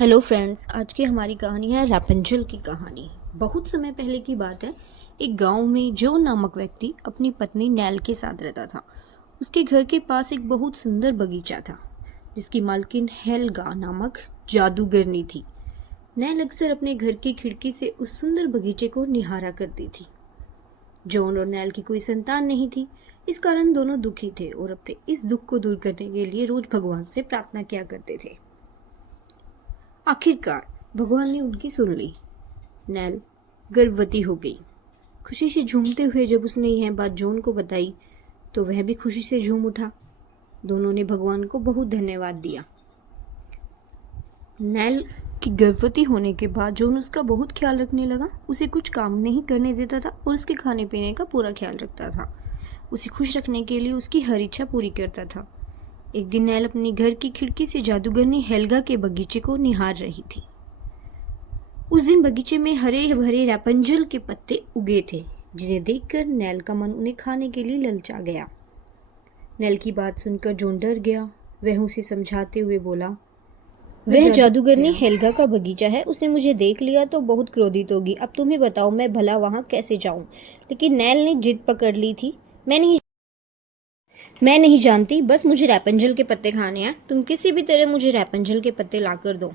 Hello friends, आज की हमारी कहानी है रैपुंज़ल की कहानी। बहुत समय पहले की बात है। एक गांव में जो नामक व्यक्ति अपनी पत्नी नैल के साथ रहता था। उसके घर के पास एक बहुत सुंदर बगीचा था जिसकी मालकिन हेल्गा नामक जादूगरनी थी। नैल अक्सर अपने घर की खिड़की से उस सुंदर बगीचे को निहारा करती थी। जॉन और नैल की कोई संतान नहीं थी, इस कारण दोनों दुखी थे और अपने इस दुख को दूर करने के लिए रोज भगवान से प्रार्थना किया करते थे। आखिरकार भगवान ने उनकी सुन ली। नैल गर्भवती हो गई। खुशी से झूमते हुए जब उसने यह बात जॉन को बताई तो वह भी खुशी से झूम उठा। दोनों ने भगवान को बहुत धन्यवाद दिया। नैल की गर्भवती होने के बाद जॉन उसका बहुत ख्याल रखने लगा। उसे कुछ काम नहीं करने देता था और उसके खाने पीने का पूरा ख्याल रखता था। उसे खुश रखने के लिए उसकी हर इच्छा पूरी करता था। एक दिन नैल अपनी घर की खिड़की से जादूगरनी हेल्गा के बगीचे को निहार रही थी। उस दिन बगीचे में हरे भरे रैपुंज़ल के पत्ते उगे थे, जिन्हें देखकर नैल का मन उन्हें खाने के लिए ललचा गया। नैल की बात सुनकर जॉन डर गया। वह उसे समझाते हुए बोला, वह जादूगरनी हेल्गा का बगीचा है, उसने मुझे देख लिया तो बहुत क्रोधित होगी। अब तुम्हें बताओ मैं भला वहां कैसे जाऊं? लेकिन नैल ने जिद पकड़ ली थी। मैं नहीं जानती, बस मुझे रैपुंज़ल के पत्ते खाने हैं। तुम किसी भी तरह मुझे रैपुंज़ल के पत्ते लाकर दो।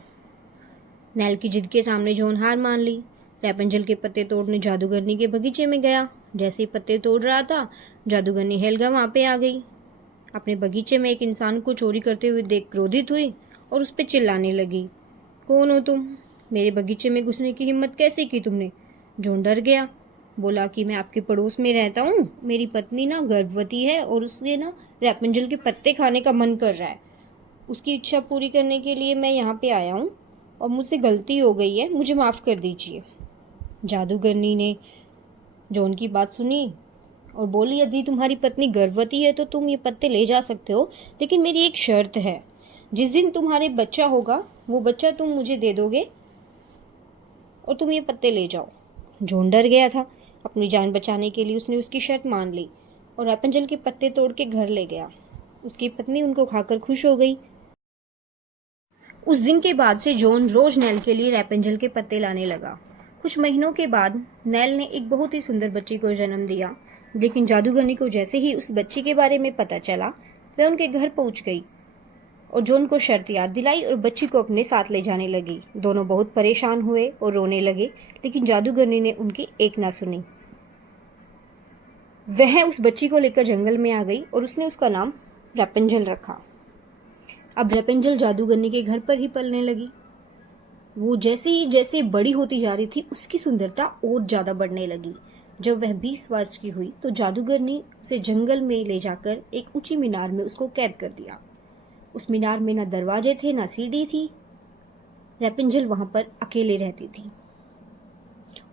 नैल की जिद के सामने जॉन हार मान ली। रैपुंज़ल के पत्ते तोड़ने जादूगरनी के बगीचे में गया। जैसे ही पत्ते तोड़ रहा था, जादूगरनी हेल्गा वहां पे आ गई। अपने बगीचे में एक इंसान को चोरी करते हुए देख क्रोधित हुई और उस पर चिल्लाने लगी, कौन हो तुम? मेरे बगीचे में घुसने की हिम्मत कैसे की तुमने? जॉन डर गया। बोला कि मैं आपके पड़ोस में रहता हूँ, मेरी पत्नी ना गर्भवती है और उससे ना रैपुंज़ल के पत्ते खाने का मन कर रहा है। उसकी इच्छा पूरी करने के लिए मैं यहाँ पे आया हूँ और मुझसे गलती हो गई है, मुझे माफ़ कर दीजिए। जादूगरनी ने जॉन की बात सुनी और बोली, यदि तुम्हारी पत्नी गर्भवती है तो तुम ये पत्ते ले जा सकते हो, लेकिन मेरी एक शर्त है। जिस दिन तुम्हारे बच्चा होगा वो बच्चा तुम मुझे दे दोगे और तुम ये पत्ते ले जाओ। जॉन डर गया था। अपनी जान बचाने के लिए उसने उसकी शर्त मान ली और रैपुंज़ल के पत्ते तोड़ के घर ले गया। उसकी पत्नी उनको खाकर खुश हो गई। उस दिन के बाद से जॉन रोज नैल के लिए रैपुंज़ल के पत्ते लाने लगा। कुछ महीनों के बाद नैल ने एक बहुत ही सुंदर बच्ची को जन्म दिया, लेकिन जादूगरनी को जैसे ही उस बच्ची के बारे में पता चला, वह उनके घर पहुंच गई और जॉन को शर्त याद दिलाई और बच्ची को अपने साथ ले जाने लगी। दोनों बहुत परेशान हुए और रोने लगे, लेकिन जादूगरनी ने उनकी एक ना सुनी। वह उस बच्ची को लेकर जंगल में आ गई और उसने उसका नाम रैपुंज़ल रखा। अब रैपुंज़ल जादूगरनी के घर पर ही पलने लगी। वो जैसे बड़ी होती जा रही थी, उसकी सुंदरता और ज्यादा बढ़ने लगी। जब वह 20 वर्ष की हुई तो जादूगरनी उसे जंगल में ले जाकर एक ऊंची मीनार में उसको कैद कर दिया। उस मीनार में न दरवाजे थे न सीढ़ी थी। रैपुंज़ल वहां पर अकेले रहती थी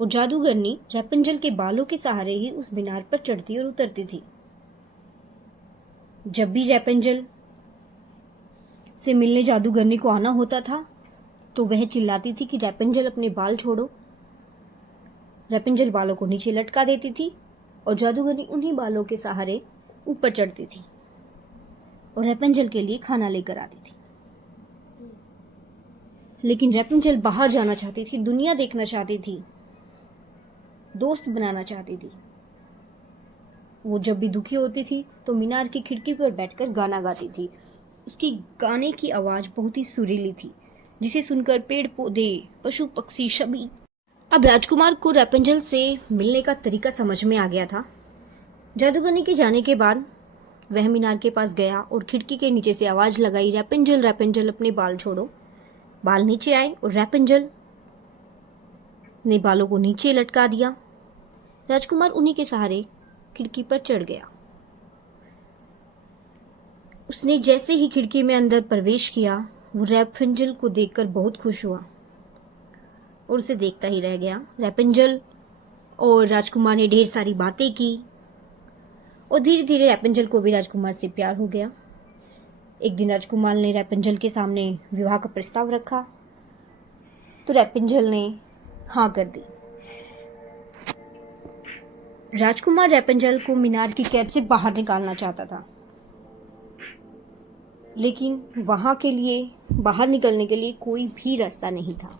और जादूगरनी रैपुंज़ल के बालों के सहारे ही उस मीनार पर चढ़ती और उतरती थी। जब भी रैपुंज़ल से मिलने जादूगरनी को आना होता था तो वह चिल्लाती थी कि रैपुंज़ल अपने बाल छोड़ो। रैपुंज़ल बालों को नीचे लटका देती थी और जादूगरनी उन्हीं बालों के सहारे ऊपर चढ़ती थी और रैपुंज़ल के लिए खाना लेकर आती थी। लेकिन रैपुंज़ल बाहर जाना चाहती थी, दुनिया देखना चाहती थी, दोस्त बनाना चाहती थी। वो जब भी दुखी होती थी तो मीनार की खिड़की पर बैठकर गाना गाती थी। उसकी गाने की आवाज बहुत ही सुरीली थी, जिसे सुनकर पेड़ पौधे, पशु पक्षी सभी। अब राजकुमार को रैपुंज़ल से मिलने का तरीका समझ में आ गया था। जादूगरनी के जाने के बाद वह मीनार के पास गया और खिड़की के नीचे से आवाज लगाई, रैपुंज़ल रैपुंज़ल अपने बाल छोड़ो। बाल नीचे आए और रैपुंज़ल ने बालों को नीचे लटका दिया। राजकुमार उन्हीं के सहारे खिड़की पर चढ़ गया। उसने जैसे ही खिड़की में अंदर प्रवेश किया, वो रैपुंज़ल को देखकर बहुत खुश हुआ और उसे देखता ही रह गया। रैपुंज़ल और राजकुमार ने ढेर सारी बातें की और धीरे धीरे रैपुंज़ल को भी राजकुमार से प्यार हो गया। एक दिन राजकुमार ने रैपुंज़ल के सामने विवाह का प्रस्ताव रखा तो रैपुंज़ल ने हाँ कर दी। राजकुमार रैपुंज़ल को मीनार की कैद से बाहर निकालना चाहता था, लेकिन वहां के लिए बाहर निकलने के लिए कोई भी रास्ता नहीं था।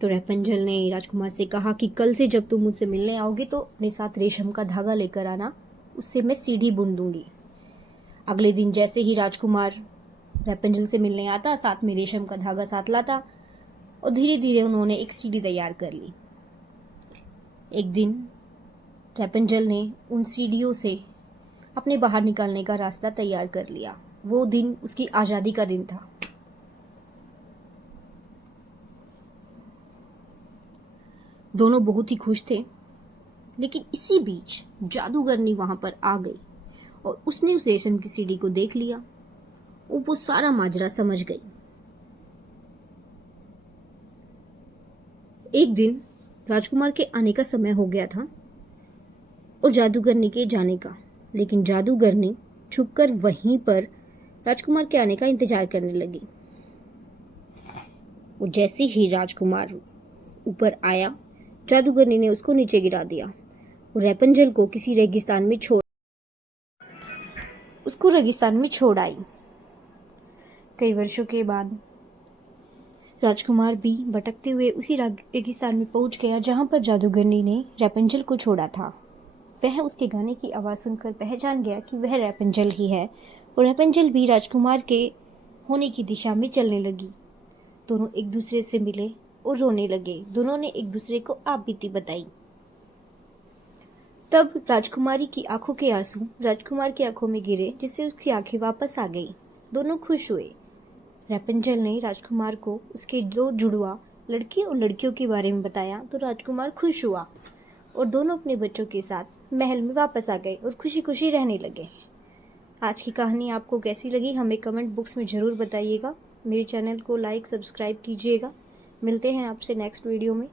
तो रैपंजल ने राजकुमार से कहा कि कल से जब तुम मुझसे मिलने आओगे तो अपने साथ रेशम का धागा लेकर आना, उससे मैं सीढ़ी बुन दूंगी। अगले दिन जैसे ही राजकुमार रैपंजल से मिलने आता, साथ में रेशम का धागा साथ लाता और धीरे धीरे उन्होंने एक सीढ़ी तैयार कर ली। एक दिन रैपंजल ने उन सीढ़ियों से अपने बाहर निकलने का रास्ता तैयार कर लिया। वो दिन उसकी आज़ादी का दिन था। दोनों बहुत ही खुश थे, लेकिन इसी बीच जादूगरनी वहां पर आ गई और उसने उस रेशम की सीढ़ी को देख लिया और वो सारा माजरा समझ गई। एक दिन राजकुमार के आने का समय हो गया था और जादूगरनी के जाने का, लेकिन जादूगरनी छुपकर वहीं पर राजकुमार के आने का इंतजार करने लगी। और जैसे ही राजकुमार ऊपर आया, जादूगरनी ने उसको नीचे गिरा दिया और रैपंजल को रेगिस्तान में छोड़ आई। कई वर्षों के बाद राजकुमार भी भटकते हुए उसी रेगिस्तान में पहुंच गया जहां पर जादूगरनी ने रैपंजल को छोड़ा था। वह उसके गाने की आवाज़ सुनकर पहचान गया कि वह रैपंजल ही है और रैपंजल भी राजकुमार के होने की दिशा में चलने लगी। दोनों एक दूसरे से मिले और रोने लगे। दोनों ने एक दूसरे को आप बीती बताई। तब राजकुमारी की आंखों के आंसू राजकुमार की आंखों में गिरे, जिससे उसकी आंखें वापस आ गई। दोनों खुश हुए। रैपंजल ने राजकुमार को उसके दो जुड़वा लड़के और लड़कियों के बारे में बताया तो राजकुमार खुश हुआ और दोनों अपने बच्चों के साथ महल में वापस आ गए और खुशी खुशी रहने लगे। आज की कहानी आपको कैसी लगी हमें कमेंट बॉक्स में ज़रूर बताइएगा। मेरे चैनल को लाइक सब्सक्राइब कीजिएगा। मिलते हैं आपसे नेक्स्ट वीडियो में।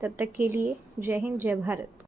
तब तक के लिए जय हिंद, जय भारत।